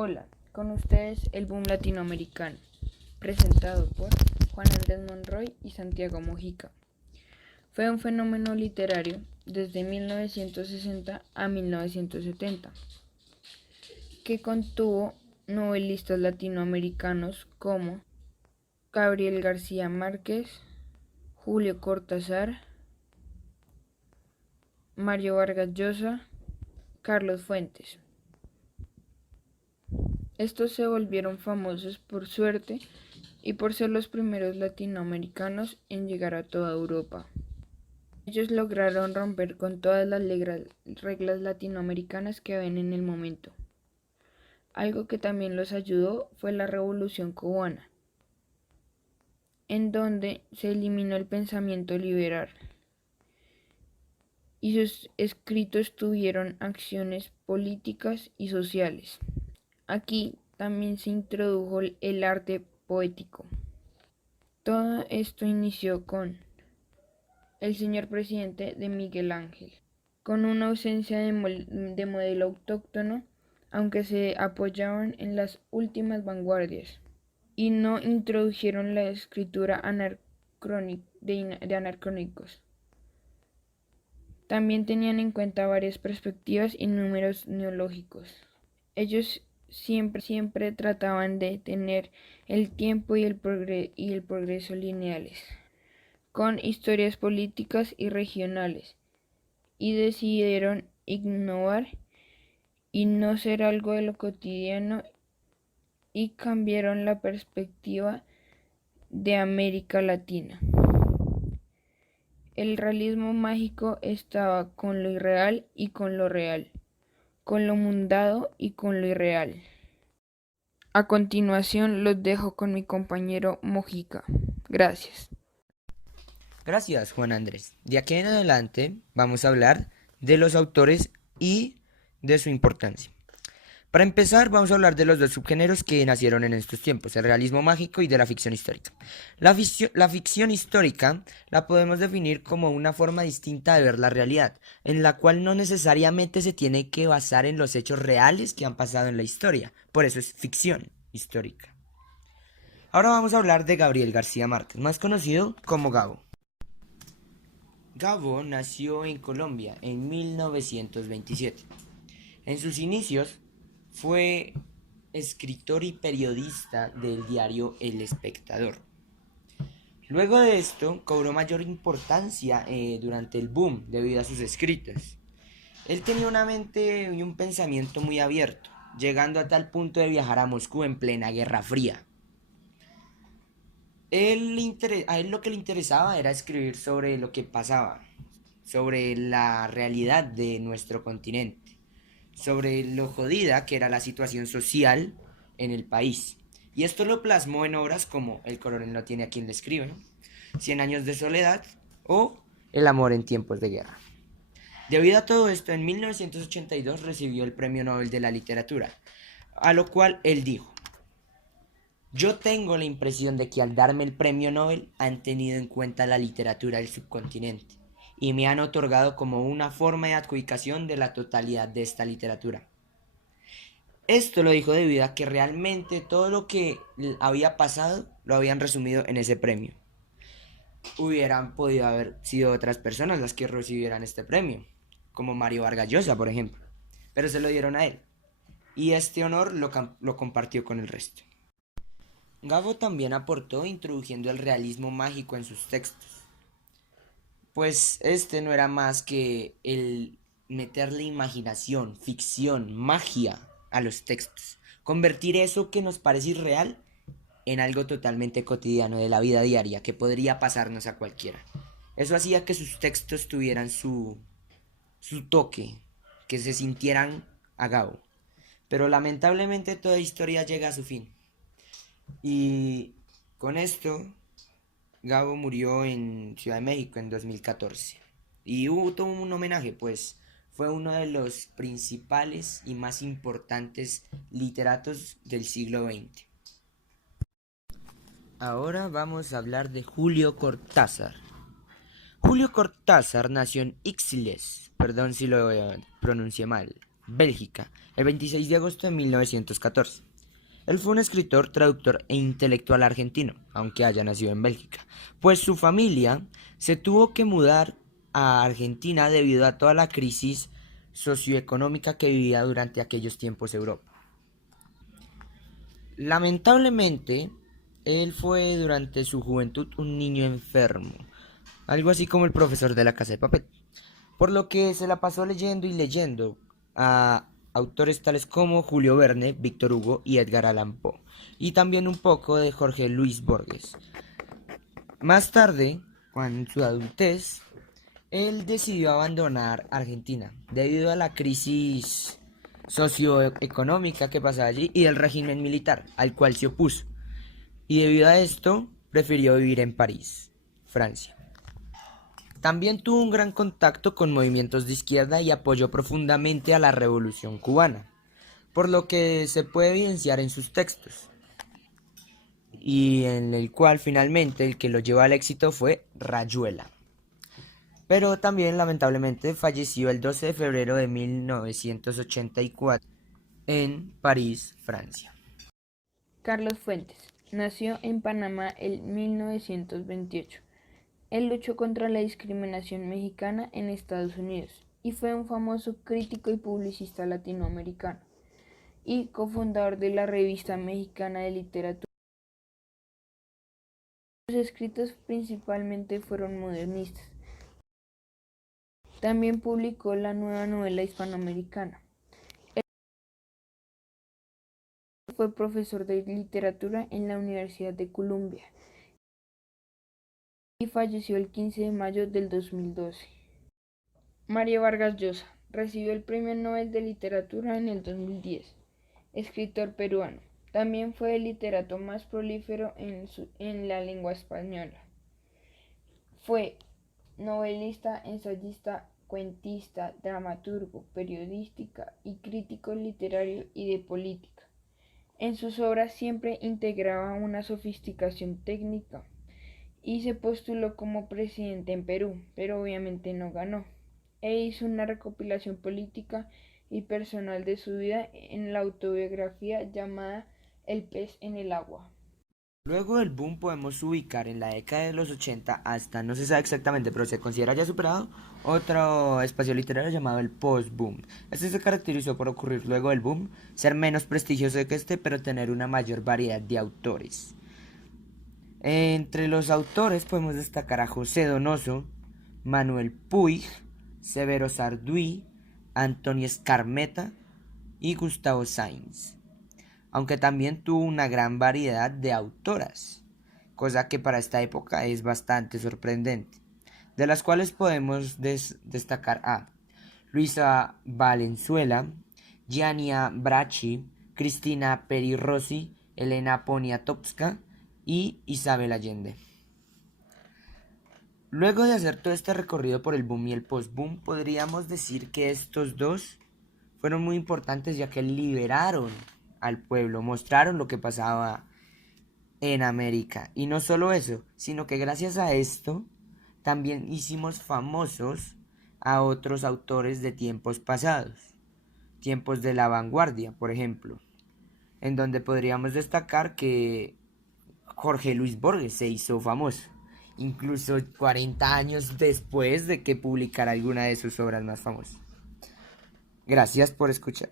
Hola, con ustedes el boom latinoamericano, presentado por Juan Andrés Monroy y Santiago Mojica. Fue un fenómeno literario desde 1960 a 1970, que contuvo novelistas latinoamericanos como Gabriel García Márquez, Julio Cortázar, Mario Vargas Llosa, Carlos Fuentes. Estos se volvieron famosos por suerte y por ser los primeros latinoamericanos en llegar a toda Europa. Ellos lograron romper con todas las reglas latinoamericanas que ven en el momento. Algo que también los ayudó fue la Revolución Cubana, en donde se eliminó el pensamiento liberal y sus escritos tuvieron acciones políticas y sociales. Aquí también se introdujo el arte poético. Todo esto inició con el señor presidente de Miguel Ángel, con una ausencia de modelo autóctono, aunque se apoyaban en las últimas vanguardias, y no introdujeron la escritura de anacrónicos. También tenían en cuenta varias perspectivas y números neológicos. Ellos siempre trataban de tener el tiempo y el progreso lineales, con historias políticas y regionales, y decidieron innovar y no ser algo de lo cotidiano, y cambiaron la perspectiva de América Latina. El realismo mágico estaba con lo irreal y con lo real, con lo mundano y con lo irreal. A continuación los dejo con mi compañero Mojica. Gracias. Gracias, Juan Andrés. De aquí en adelante vamos a hablar de los autores y de su importancia. Para empezar, vamos a hablar de los dos subgéneros que nacieron en estos tiempos, el realismo mágico y de la ficción histórica. La ficción histórica la podemos definir como una forma distinta de ver la realidad, en la cual no necesariamente se tiene que basar en los hechos reales que han pasado en la historia, por eso es ficción histórica. Ahora vamos a hablar de Gabriel García Márquez, más conocido como Gabo. Gabo nació en Colombia en 1927. En sus inicios fue escritor y periodista del diario El Espectador. Luego de esto cobró mayor importancia durante el boom debido a sus escritos. Él tenía una mente y un pensamiento muy abierto, llegando a tal punto de viajar a Moscú en plena Guerra Fría. A él lo que le interesaba era escribir sobre lo que pasaba, sobre la realidad de nuestro continente, sobre lo jodida que era la situación social en el país. Y esto lo plasmó en obras como El coronel no tiene a quien le escribe, Cien años de soledad o El amor en tiempos de guerra. Debido a todo esto, en 1982 recibió el Premio Nobel de la Literatura, a lo cual él dijo: yo tengo la impresión de que al darme el premio Nobel han tenido en cuenta la literatura del subcontinente y me han otorgado como una forma de adjudicación de la totalidad de esta literatura. Esto lo dijo debido a que realmente todo lo que había pasado lo habían resumido en ese premio. Hubieran podido haber sido otras personas las que recibieran este premio, como Mario Vargas Llosa, por ejemplo, pero se lo dieron a él, y este honor lo compartió con el resto. Gabo también aportó introduciendo el realismo mágico en sus textos, pues este no era más que el meterle imaginación, ficción, magia a los textos, convertir eso que nos parece irreal en algo totalmente cotidiano de la vida diaria que podría pasarnos a cualquiera. Eso hacía que sus textos tuvieran su toque, que se sintieran a Gabo. Pero lamentablemente toda historia llega a su fin. Y con esto, Gabo murió en Ciudad de México en 2014. Y hubo todo un homenaje, pues fue uno de los principales y más importantes literatos del siglo XX. Ahora vamos a hablar de Julio Cortázar. Julio Cortázar nació en Ixelles, perdón si lo pronuncié mal, Bélgica, el 26 de agosto de 1914. Él fue un escritor, traductor e intelectual argentino, aunque haya nacido en Bélgica, pues su familia se tuvo que mudar a Argentina debido a toda la crisis socioeconómica que vivía durante aquellos tiempos Europa. Lamentablemente, él fue durante su juventud un niño enfermo, algo así como el profesor de La Casa de Papel, por lo que se la pasó leyendo y leyendo a autores tales como Julio Verne, Víctor Hugo y Edgar Allan Poe, y también un poco de Jorge Luis Borges. Más tarde, en su adultez, él decidió abandonar Argentina debido a la crisis socioeconómica que pasaba allí y el régimen militar al cual se opuso. Y debido a esto, prefirió vivir en París, Francia. También tuvo un gran contacto con movimientos de izquierda y apoyó profundamente a la Revolución cubana, por lo que se puede evidenciar en sus textos, y en el cual finalmente el que lo llevó al éxito fue Rayuela. Pero también lamentablemente falleció el 12 de febrero de 1984 en París, Francia. Carlos Fuentes nació en Panamá en 1928. Él luchó contra la discriminación mexicana en Estados Unidos y fue un famoso crítico y publicista latinoamericano y cofundador de la Revista Mexicana de Literatura. Sus escritos principalmente fueron modernistas. También publicó la Nueva Novela Hispanoamericana. Él fue profesor de literatura en la Universidad de Columbia y falleció el 15 de mayo del 2012. Mario Vargas Llosa recibió el Premio Nobel de Literatura en el 2010. Escritor peruano. También fue el literato más prolífero en la lengua española. Fue novelista, ensayista, cuentista, dramaturgo, periodista y crítico literario y de política. En sus obras siempre integraba una sofisticación técnica y se postuló como presidente en Perú, pero obviamente no ganó. E hizo una recopilación política y personal de su vida en la autobiografía llamada El pez en el agua. Luego del boom podemos ubicar en la década de los 80 hasta, no se sabe exactamente, pero se considera ya superado, otro espacio literario llamado el post-boom. Este se caracterizó por ocurrir luego del boom, ser menos prestigioso que este, pero tener una mayor variedad de autores. Entre los autores podemos destacar a José Donoso, Manuel Puig, Severo Sarduy, Antonio Escarmeta y Gustavo Sainz, aunque también tuvo una gran variedad de autoras, cosa que para esta época es bastante sorprendente, de las cuales podemos destacar a Luisa Valenzuela, Giannia Bracci, Cristina Peri Rossi, Elena Poniatowska y Isabel Allende. Luego de hacer todo este recorrido por el boom y el post-boom, podríamos decir que estos dos fueron muy importantes ya que liberaron al pueblo, mostraron lo que pasaba en América. Y no solo eso, sino que gracias a esto también hicimos famosos a otros autores de tiempos pasados, tiempos de la vanguardia, por ejemplo, en donde podríamos destacar que Jorge Luis Borges se hizo famoso, incluso 40 años después de que publicara alguna de sus obras más famosas. Gracias por escuchar.